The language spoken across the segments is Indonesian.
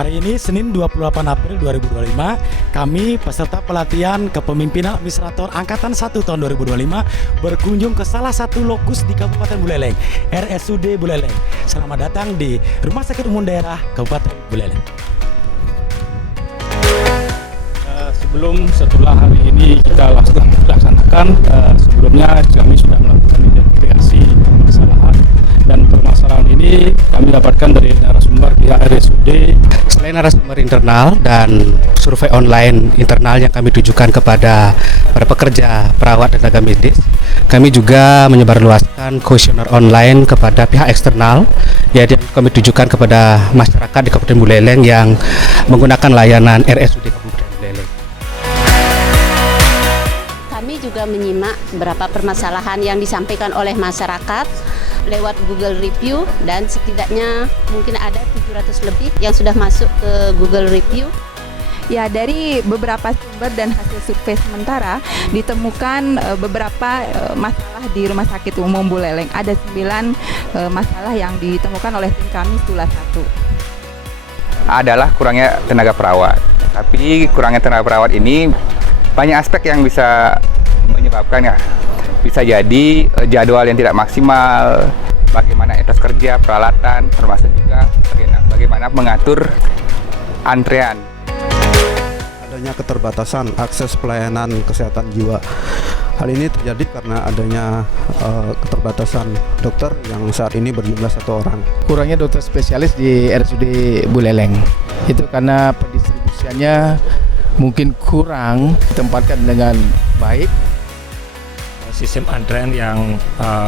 Hari ini Senin 28 April 2025, kami peserta pelatihan kepemimpinan administrator Angkatan 1 tahun 2025 berkunjung ke salah satu lokus di Kabupaten Buleleng, RSUD Buleleng. Selamat datang di Rumah Sakit Umum Daerah Kabupaten Buleleng. Setelah hari ini kita laksanakan, sebelumnya kami sudah melakukan identifikasi permasalahan, dan permasalahan ini kami dapatkan dari narasumber pihak RSUD. Selain narasumber internal dan survei online internal yang kami tujukan kepada para pekerja, perawat, dan tenaga medis, kami juga menyebarluaskan kuesioner online kepada pihak eksternal, yaitu kami tujukan kepada masyarakat di Kabupaten Buleleng yang menggunakan layanan RSUD Kabupaten Buleleng. Kami juga menyimak beberapa permasalahan yang disampaikan oleh masyarakat lewat Google Review, dan setidaknya mungkin ada 700 lebih yang sudah masuk ke Google Review. Ya, dari beberapa sumber dan hasil survei sementara ditemukan beberapa masalah di Rumah Sakit Umum Buleleng. Ada 9 masalah yang ditemukan oleh tim kami Sula 1. Adalah kurangnya tenaga perawat. Tapi kurangnya tenaga perawat ini banyak aspek yang bisa menyebabkan, ya. Bisa jadi jadwal yang tidak maksimal, bagaimana etos kerja, peralatan, termasuk juga bagaimana mengatur antrean. Adanya keterbatasan akses pelayanan kesehatan jiwa. Hal ini terjadi karena adanya keterbatasan dokter yang saat ini berjumlah 1 orang. Kurangnya dokter spesialis di RSUD Buleleng itu karena pendistribusiannya mungkin kurang ditempatkan dengan baik. Sistem antrean yang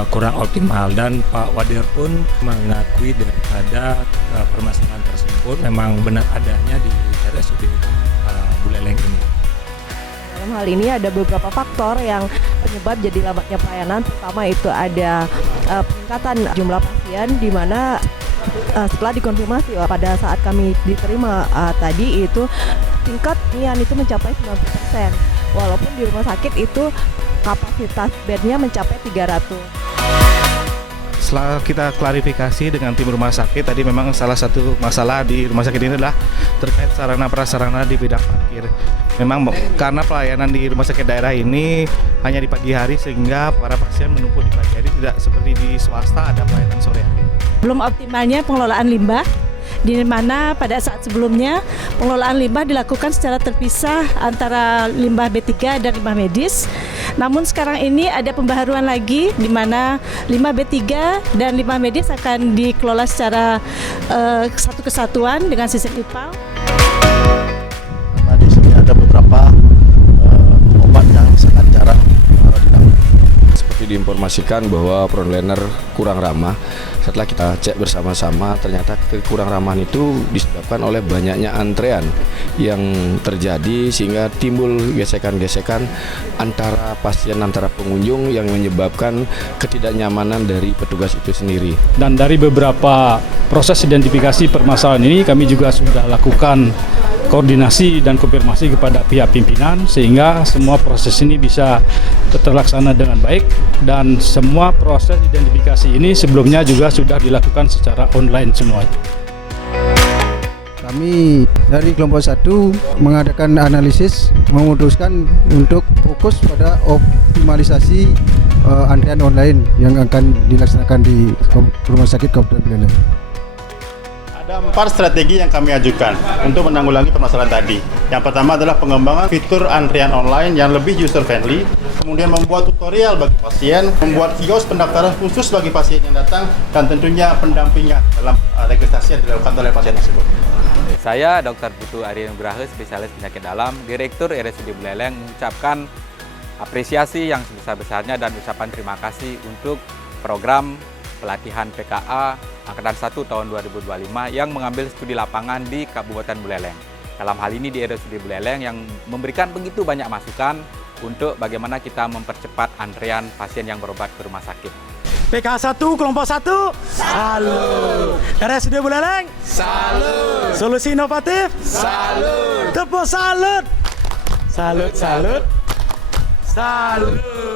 kurang optimal, dan Pak Wadir pun mengakui daripada permasalahan tersebut memang benar adanya di RSUD Buleleng ini. Dalam hal ini ada beberapa faktor yang penyebab jadi lambatnya pelayanan. Pertama itu ada peningkatan jumlah pasien, di mana setelah dikonfirmasi pada saat kami diterima tadi itu tingkat nian itu mencapai 90%, walaupun di rumah sakit itu kapasitas bednya mencapai 300. Setelah kita klarifikasi dengan tim rumah sakit, tadi memang salah satu masalah di rumah sakit ini adalah terkait sarana prasarana di bidang parkir. Memang karena pelayanan di rumah sakit daerah ini hanya di pagi hari, sehingga para pasien menumpuk di pagi hari, tidak seperti di swasta ada pelayanan sore hari. Belum optimalnya pengelolaan limbah, di mana pada saat sebelumnya pengelolaan limbah dilakukan secara terpisah antara limbah B3 dan limbah medis. Namun sekarang ini ada pembaharuan lagi, di mana limbah B3 dan limbah medis akan dikelola secara satu kesatuan dengan sistem IPAL. Karena di sini ada beberapa obat yang sangat jarang dilakukan. Seperti diinformasikan bahwa frontliner kurang ramah. Setelah kita cek bersama-sama, ternyata kurang ramah itu disebabkan oleh banyaknya antrean yang terjadi, sehingga timbul gesekan-gesekan antara pasien, antara pengunjung, yang menyebabkan ketidaknyamanan dari petugas itu sendiri. Dan dari beberapa proses identifikasi permasalahan ini, kami juga sudah lakukan koordinasi dan konfirmasi kepada pihak pimpinan, sehingga semua proses ini bisa terlaksana dengan baik, dan semua proses identifikasi ini sebelumnya juga sudah dilakukan secara online semua. Kami dari kelompok 1 mengadakan analisis, memutuskan untuk fokus pada optimalisasi antrean online yang akan dilaksanakan di Rumah Sakit Kabupaten Buleleng. Ada 4 strategi yang kami ajukan untuk menanggulangi permasalahan tadi. Yang pertama adalah pengembangan fitur antrian online yang lebih user friendly, kemudian membuat tutorial bagi pasien, membuat kios pendaftaran khusus bagi pasien yang datang, dan tentunya pendampingan dalam registrasi yang dilakukan oleh pasien tersebut. Saya Dr. Putu Arya Nugraha, spesialis penyakit dalam, Direktur RSUD Buleleng, mengucapkan apresiasi yang sebesar-besarnya dan ucapan terima kasih untuk program pelatihan PKA Angkatan 1 tahun 2025 yang mengambil studi lapangan di Kabupaten Buleleng. Dalam hal ini di RSUD Buleleng yang memberikan begitu banyak masukan untuk bagaimana kita mempercepat antrean pasien yang berobat ke rumah sakit. PKA 1, kelompok 1, salut. RSUD Buleleng, salut. Solusi inovatif, salut. Tepuk salut. Salut, salut, salut.